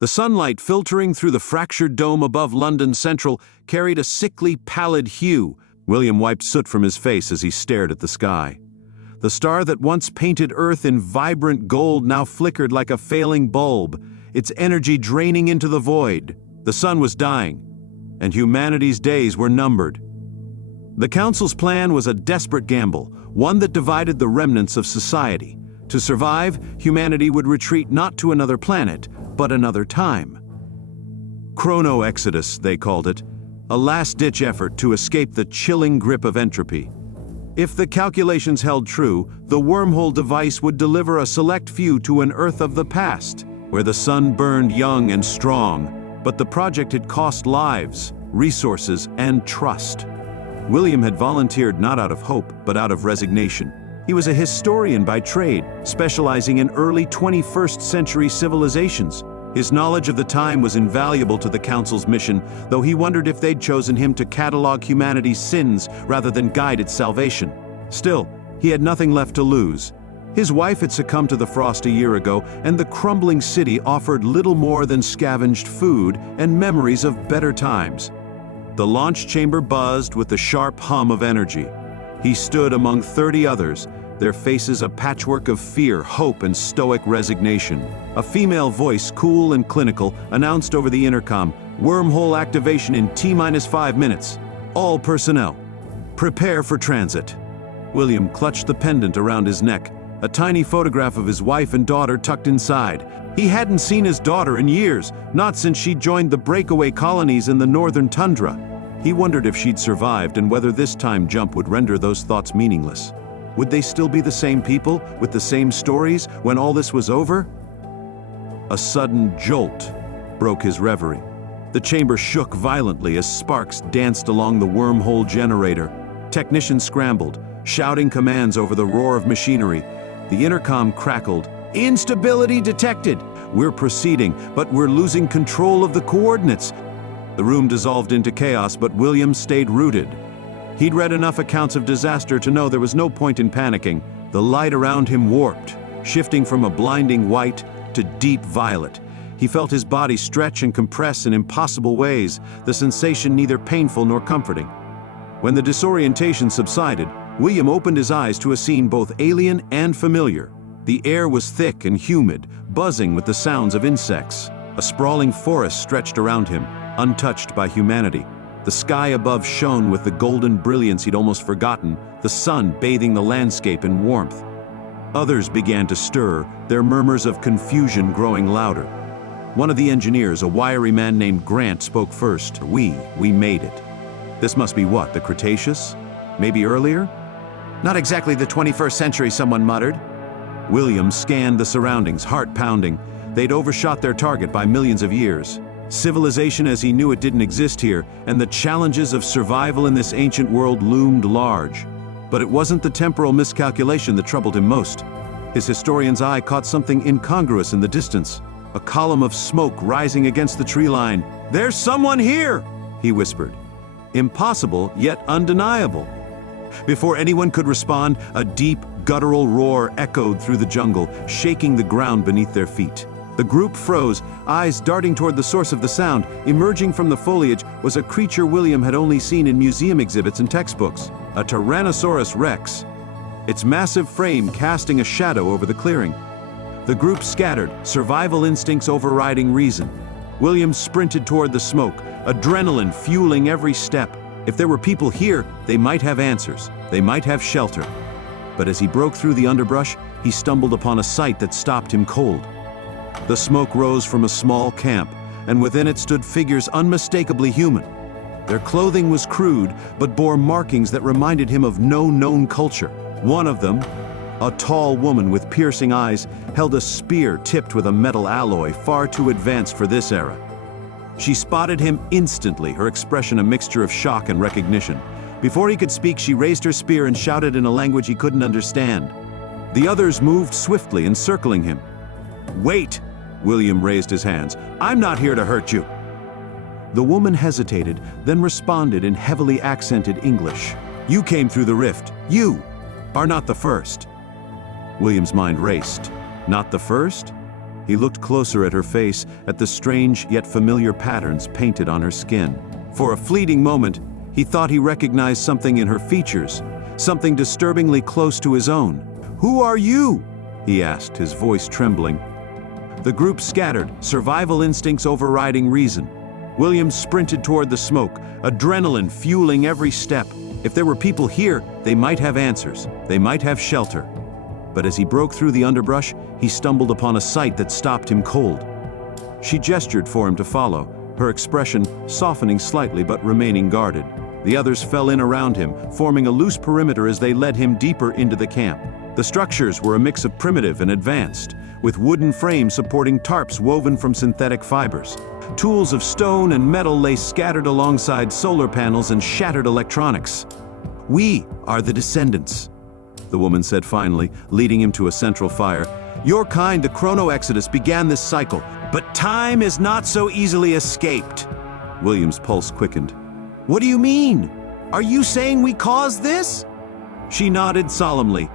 The sunlight filtering through the fractured dome above London Central carried a sickly, pallid hue. William wiped soot from his face as he stared at the sky. The star that once painted Earth in vibrant gold now flickered like a failing bulb, its energy draining into the void. The sun was dying, and humanity's days were numbered. The Council's plan was a desperate gamble, one that divided the remnants of society. To survive, humanity would retreat not to another planet, but another time. Chrono-exodus, they called it, a last-ditch effort to escape the chilling grip of entropy. If the calculations held true, the wormhole device would deliver a select few to an Earth of the past, where the sun burned young and strong, but the project had cost lives, resources, and trust. William had volunteered not out of hope, but out of resignation. He was a historian by trade, specializing in early 21st century civilizations. His knowledge of the time was invaluable to the Council's mission, though he wondered if they'd chosen him to catalog humanity's sins rather than guide its salvation. Still, he had nothing left to lose. His wife had succumbed to the frost a year ago, and the crumbling city offered little more than scavenged food and memories of better times. The launch chamber buzzed with the sharp hum of energy. He stood among 30 others, their faces a patchwork of fear, hope, and stoic resignation. A female voice, cool and clinical, announced over the intercom, "Wormhole activation in T-5 minutes. All personnel, prepare for transit." William clutched the pendant around his neck, a tiny photograph of his wife and daughter tucked inside. He hadn't seen his daughter in years, not since she joined the breakaway colonies in the northern tundra. He wondered if she'd survived and whether this time jump would render those thoughts meaningless. Would they still be the same people, with the same stories, when all this was over? A sudden jolt broke his reverie. The chamber shook violently as sparks danced along the wormhole generator. Technicians scrambled, shouting commands over the roar of machinery. The intercom crackled. "Instability detected! We're proceeding, but we're losing control of the coordinates." The room dissolved into chaos, but William stayed rooted. He'd read enough accounts of disaster to know there was no point in panicking. The light around him warped, shifting from a blinding white to deep violet. He felt his body stretch and compress in impossible ways, the sensation neither painful nor comforting. When the disorientation subsided, William opened his eyes to a scene both alien and familiar. The air was thick and humid, buzzing with the sounds of insects. A sprawling forest stretched around him, untouched by humanity. The sky above shone with the golden brilliance he'd almost forgotten, the sun bathing the landscape in warmth. Others began to stir, their murmurs of confusion growing louder. One of the engineers, a wiry man named Grant, spoke first. We made it. This must be what, the Cretaceous? Maybe earlier? "Not exactly the 21st century," someone muttered. William scanned the surroundings, heart pounding. They'd overshot their target by millions of years. Civilization as he knew it didn't exist here, and the challenges of survival in this ancient world loomed large. But it wasn't the temporal miscalculation that troubled him most. His historian's eye caught something incongruous in the distance, a column of smoke rising against the tree line. "There's someone here!" he whispered. Impossible, yet undeniable. Before anyone could respond, a deep, guttural roar echoed through the jungle, shaking the ground beneath their feet. The group froze, eyes darting toward the source of the sound. Emerging from the foliage was a creature William had only seen in museum exhibits and textbooks, a Tyrannosaurus rex, its massive frame casting a shadow over the clearing. The group scattered, survival instincts overriding reason. William sprinted toward the smoke, adrenaline fueling every step. If there were people here, they might have answers, they might have shelter. But as he broke through the underbrush, he stumbled upon a sight that stopped him cold. The smoke rose from a small camp, and within it stood figures unmistakably human. Their clothing was crude, but bore markings that reminded him of no known culture. One of them, a tall woman with piercing eyes, held a spear tipped with a metal alloy far too advanced for this era. She spotted him instantly, her expression a mixture of shock and recognition. Before he could speak, she raised her spear and shouted in a language he couldn't understand. The others moved swiftly, encircling him. "Wait!" William raised his hands. "I'm not here to hurt you." The woman hesitated, then responded in heavily accented English. "You came through the rift. You are not the first." William's mind raced. Not the first? He looked closer at her face, at the strange yet familiar patterns painted on her skin. For a fleeting moment, he thought he recognized something in her features, something disturbingly close to his own. "Who are you?" he asked, his voice trembling. The group scattered, survival instincts overriding reason. William sprinted toward the smoke, adrenaline fueling every step. If there were people here, they might have answers. They might have shelter. But as he broke through the underbrush, he stumbled upon a sight that stopped him cold. She gestured for him to follow, her expression softening slightly but remaining guarded. The others fell in around him, forming a loose perimeter as they led him deeper into the camp. The structures were a mix of primitive and advanced, with wooden frames supporting tarps woven from synthetic fibers. Tools of stone and metal lay scattered alongside solar panels and shattered electronics. "We are the descendants," the woman said finally, leading him to a central fire. "Your kind, the Chrono-Exodus, began this cycle, but time is not so easily escaped." William's pulse quickened. "What do you mean? Are you saying we caused this?" She nodded solemnly.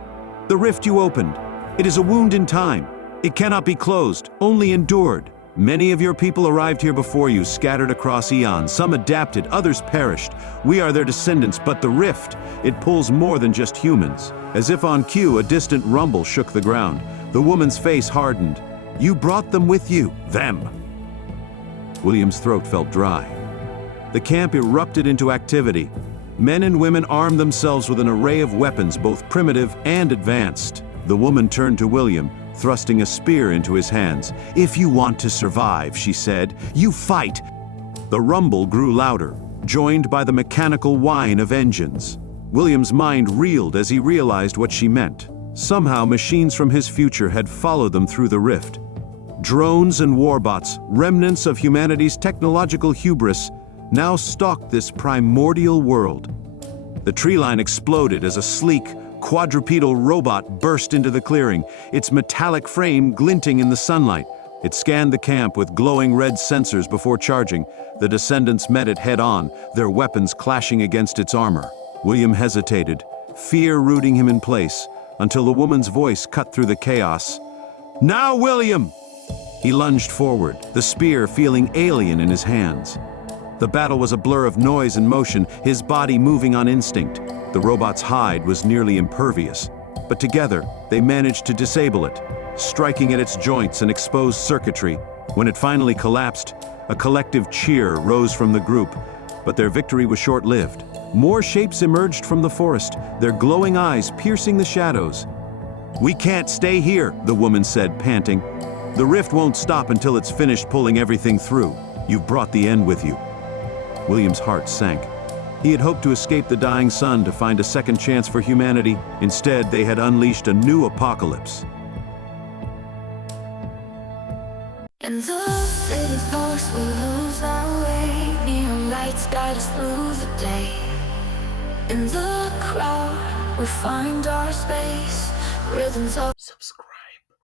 "The rift you opened, it is a wound in time. It cannot be closed, only endured. Many of your people arrived here before you, scattered across eons. Some adapted, others perished. We are their descendants, but the rift, it pulls more than just humans." As if on cue, a distant rumble shook the ground. The woman's face hardened. "You brought them with you." "Them." William's throat felt dry. The camp erupted into activity. Men and women armed themselves with an array of weapons, both primitive and advanced. The woman turned to William, thrusting a spear into his hands. "If you want to survive," she said, "you fight." The rumble grew louder, joined by the mechanical whine of engines. William's mind reeled as he realized what she meant. Somehow machines from his future had followed them through the rift. Drones and warbots, remnants of humanity's technological hubris, now stalked this primordial world. The tree line exploded as a sleek, quadrupedal robot burst into the clearing, its metallic frame glinting in the sunlight. It scanned the camp with glowing red sensors before charging. The descendants met it head-on, their weapons clashing against its armor. William hesitated, fear rooting him in place, until the woman's voice cut through the chaos. "Now, William!" He lunged forward, the spear feeling alien in his hands. The battle was a blur of noise and motion, his body moving on instinct. The robot's hide was nearly impervious, but together they managed to disable it, striking at its joints and exposed circuitry. When it finally collapsed, a collective cheer rose from the group, but their victory was short-lived. More shapes emerged from the forest, their glowing eyes piercing the shadows. "We can't stay here," the woman said, panting. "The rift won't stop until it's finished pulling everything through. You've brought the end with you." William's heart sank. He had hoped to escape the dying sun to find a second chance for humanity. Instead, they had unleashed a new apocalypse. In the city force we lose our way. Neon lights guide us through the day. In the crowd we find our space. Rhythms of